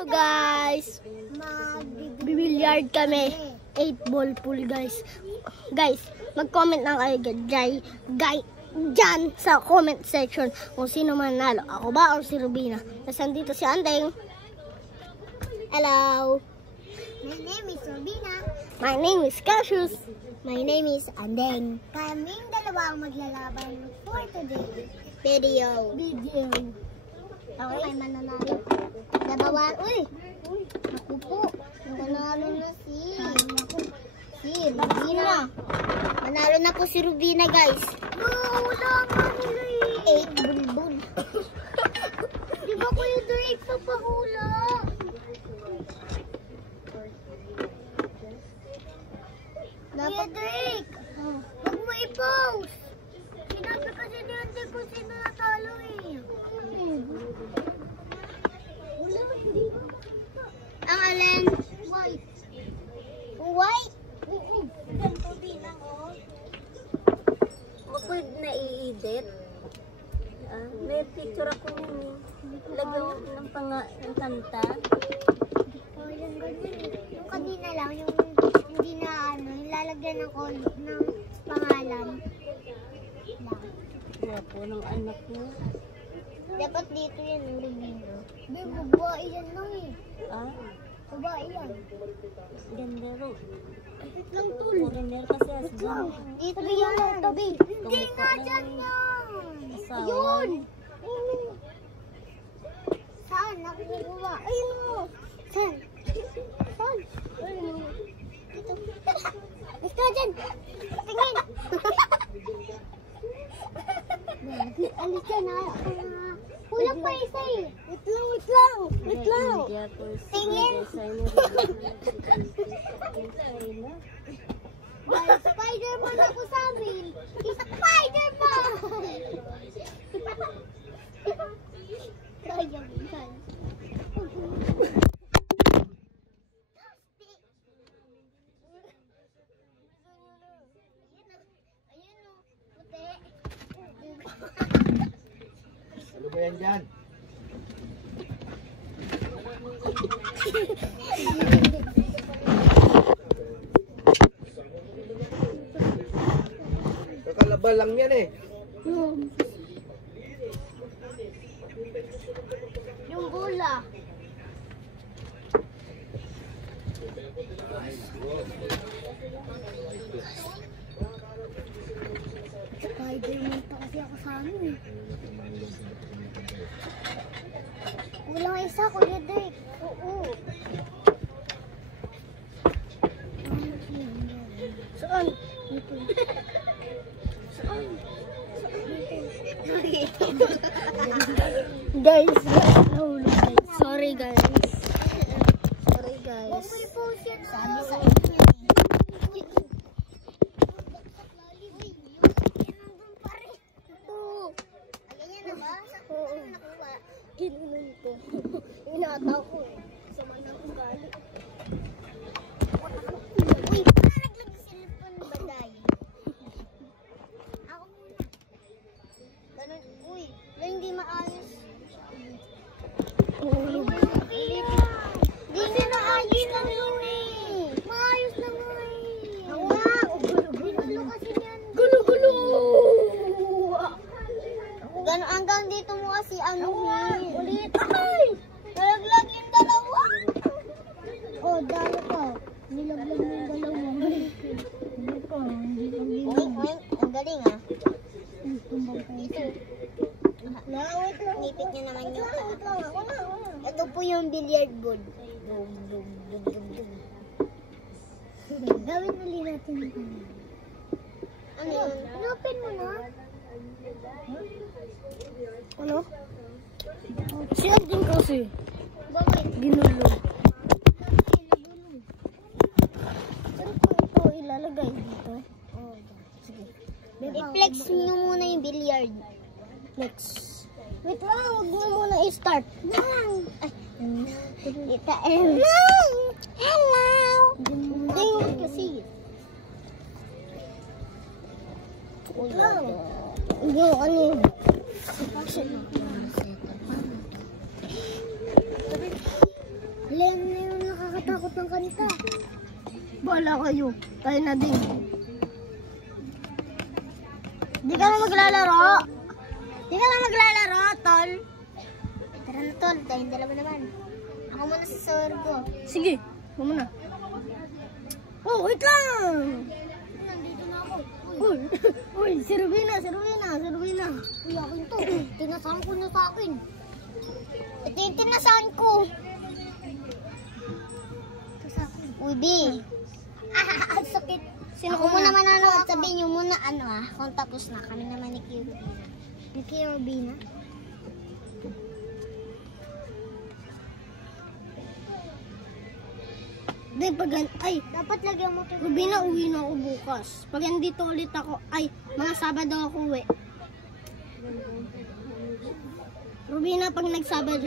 Hello guys! Bibilyard kami. 8 ball pool guys. Guys, mag-comment na kayo dyan sa comment section kung sino manalo. Ako ba or si Rubina? Tapos nandito si Andeng. Hello! My name is Rubina. My name is Cassius. My name is Andeng. Kaming dalawa ang maglalaban for today. Video. Okay, mananalo. Dabawan. Uy! Naku po. Manalo na si Rubina. Manalo na po si Rubina, guys. Wala nga nila eh. 8 bulbul. Di ba Kuya Drake papahula? Kuya Drake! Huwag mo i-post! Sinabi kasi ni Ante ko sino natalo eh. Wala, hindi. Ang alin? White. White? Oo. Ganito bilang oh. Ako na-i-edit. May picture ako nun. Lagyan ng kanta. Oh, yung ganyan. Yung kanina lang, yung hindi na yung lalagyan ng pangalan. Lang. Wapo ng anak mo. Dapat dito yan, yung Rubina. Hindi, babae yan lang eh. Babae yan. Ganda ro. Kapit lang tol. Foreigner kasi asbang. Dito yan. Tabi. Hindi nga dyan yan. Ayun. Saan? Nakukuha. Ayun mo. Saan? Saan? Ayun mo. Dito. Gusto dyan. Tingin. Alis dyan ha. Kulang pa isa eh. Wait lang. Tingin. Spider-Man ako sa amin. Spider-Man! Sayang yan. Ayun o. Puti. Ano ba yan dyan? Kakalaba lang yan eh. Yung bola. Spider-Man pa kasi ako sa amin eh. Kulang isa, Kuya Drake. Oo. Saan? Guys, nahulog guys. Sorry guys. Huwag mo i-post yan. Sabi sa inyo eh. Kinunin ko. Inataw ko eh. Sama ng ugali. Uy, parang naglag-silipon ba dahil? Ako muna. Ganun, uy, hindi maayos. Hindi na ayos lang yun eh. Maayos lang yun eh. Ako nga, gulo kasi yan. Gulo! Ganun, hanggang dito mo kasi ano Ulit! Ay! nalaglag yung dalawa. Oh, dalo ka. Nilaglag mo yung dalawa. Wink. Ang galing ah. Ito. Nipit niya naman yung ito po yung billiard board. Gawin ulit natin ito. Ano yun? Open mo na. Ano? Siya din kasi. Bakit? Ginulo. Saan ko ito ilalagay dito? Oh, sige. I-flex nyo muna yung billiard. Next. Wait lang, huwag mo muna i-start. Nang! Ay, Tita M. Nang! Hello! hindi kasi. Wait lang. Yung ano yun? Bala kayo. Tayo na din. Di ka na maglalaro. Di ka na maglalaro, tol. Tara na tol, tayong dalawa naman. Ako muna sa sorgo. Sige, huwag mo na. Oh, wait lang! Nandito na ako. Uy, uy, si Rubina. Uy, akin to. Tinasahan ko na sa akin. Ito yung tinasahan ko. Ito sa akin. Uy, B. Ang sakit. Sino Ako una? muna manonood. Sabihin nyo muna kung tapos na. Kami naman ni Kirby. Ni Kirby na. Di, pag, ay, Dapat lagyan mo ito. Rubina, uwi na ako bukas. Pag andito ulit ako, ay, mga Sabado ako uwi. Rubina, pag nagsabado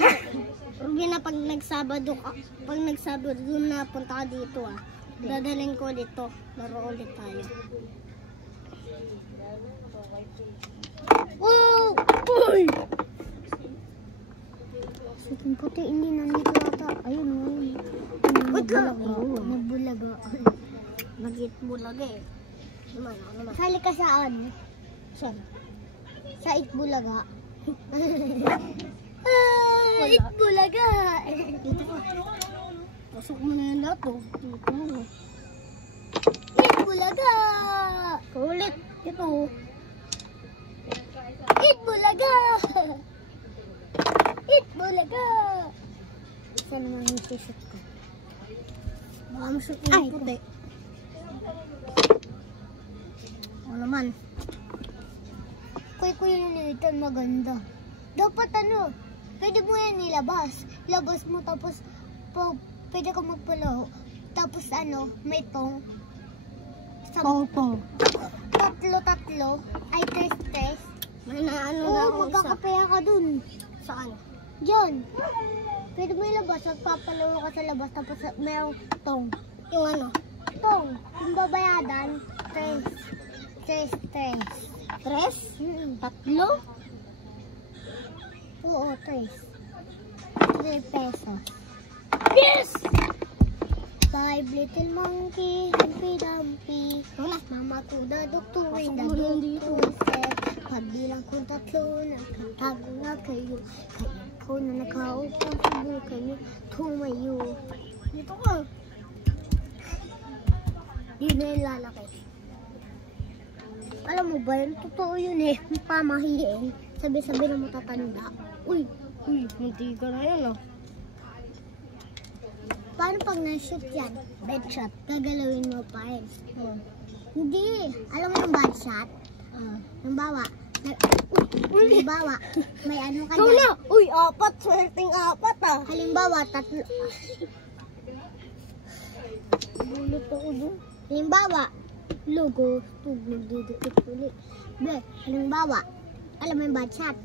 na punta ka dito ah. Dadalhin ko ulit to. Laro ulit tayo. Oh! Uy! Siking puti, hindi nandito ata. Ayun, ayun. Wait lang. Nagbulaga. Nag-eat bulaga eh. Naman, ako naman. Sali ka saan? Saan? Sa Itbulaga. Ay, bulaga! Dito ka. Pasok mo na yan lahat oh. Dito. Itbulaga! Ulit. Ito. Itbulaga! Itbulaga! Isa naman yung t-shirt ko. Baka mashoot yung puti. O naman. Kuya nito maganda. Dapat pwede mo yan nilabas. Labas mo tapos pwede ka magpalaho. Tapos may tong. Tong. Tatlo. Ay, tres. May naano na Oo, ako isa. magkakapaya ka dun. Saan? Diyan. Pwede mo ilabas. Magpapalaho ka sa labas. Tapos mayroong tong. Yung ano? Tong. Yung babayadan. Tres. Tres? Tatlo? Oo, tres. 3 pesos. Yes! 5 little monkey, Humpy Dumpy. Mama ko dadokturin, dadokturin. Pagbilang kong tatlo, nakatago na kayo. Kaya ko na nakaupo, subukan nyo, tumayo. Dito ka. Di na yung lalaki. Alam mo ba yun? Totoo yun eh. Pamahiin. Sabi-sabi na matatanda. Uy, munti ka na yun ah. Paano pag na-shoot yan? Bad shot. Gagalawin mo pa rin. Hindi. Alam mo yung bad shot? Halimbawa, may ano ka Ikaw dyan. na! Uy, apat! Swerteng apat ah! Halimbawa, tatlo. Bulot ako dun. Halimbawa, logo, tugnog didikit ulit. Halimbawa, alam mo yung bad shot?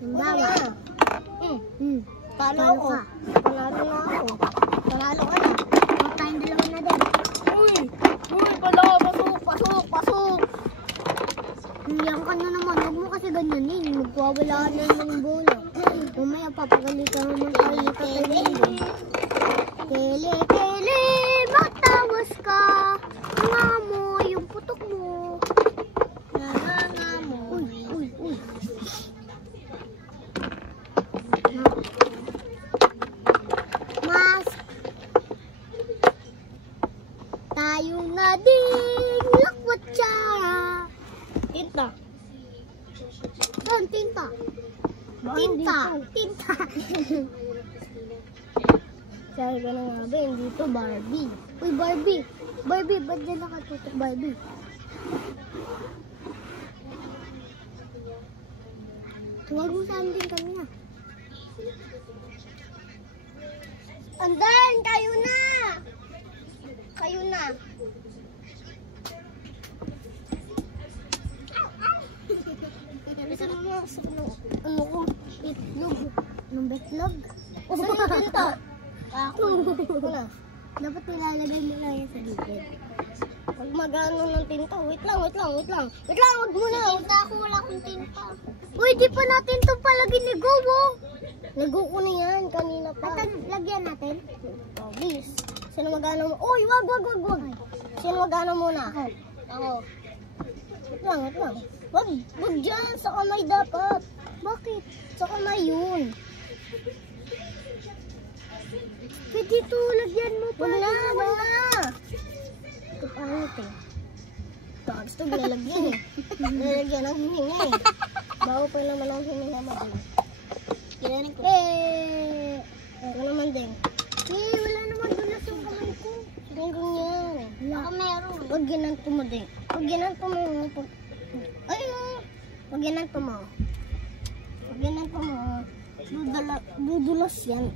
Halimbawa, Talo Talo ako. ka. Panalo na ako. Panalo ka na. huwag tayong dalawa na din. Uy, pala! Pasok! Hiyang ka na naman, huwag mo kasi ganyanin. Magwawala na naman yung bola. Mamaya papagalitan naman tayo ni Tatay Lindo. Kele, matawas ka. Nga mo, yung putok mo. Nga mo. Uy. Mas tayo na ding lakwatsa. Tinta. Doon, tinta. Tinta. Sabi ka na nga ba, hindi to Barbie. Uy, Barbie, ba't dyan nakatutok, Barbie? Tuwag mo saan din kami ah. Andan! Kayo na! Bisa mo sa ano ko? Itlog. Nung betlog. Saan yung tinta? Ako na. Dapat nilalagay mo lang yan sa gilid. Pag magano ng tinta, wait lang. Wag muna. Tinta ako, wala akong tinta. Uy, di pa natin ito palagi ni Gowo. Lago ko na yan, kanina pa. Lagyan natin. Oh, bis. Sino magano mo? Uy, wag. Sino mag-ano muna? Ako. Wait lang. Wag dyan. Sa kamay dapat. Bakit? Sa kamay yun. Pwede ito, lagyan mo pa. Wag na. Ito pangit eh. Ito, gusto lalagyan eh. Lalagyan ang hininga eh. Bago pa naman ang hininga mo din. Kailangan ko. Ako naman din. Wala naman dulas yung kamay ko. Meron yan. Ako meron. Wag ginanto mo din. Pag ginanto mo yung... Pag ginanto mo. Dudulas yan.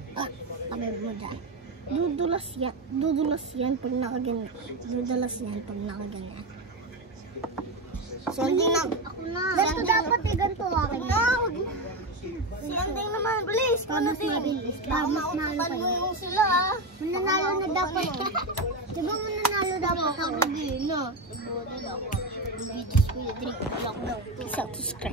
Tabi mo dyan. Dudulas yan pag nakaganyan. Dudulas yan pag nakaganyan. Sanding na. Ako na. Basta dapat ganito akin. Sanding naman, please. Mas mabilis. Mautukan mo yung sila ah. Mananalo na dapat. Diba mananalo dapat ako? Hindi na. Subscribe.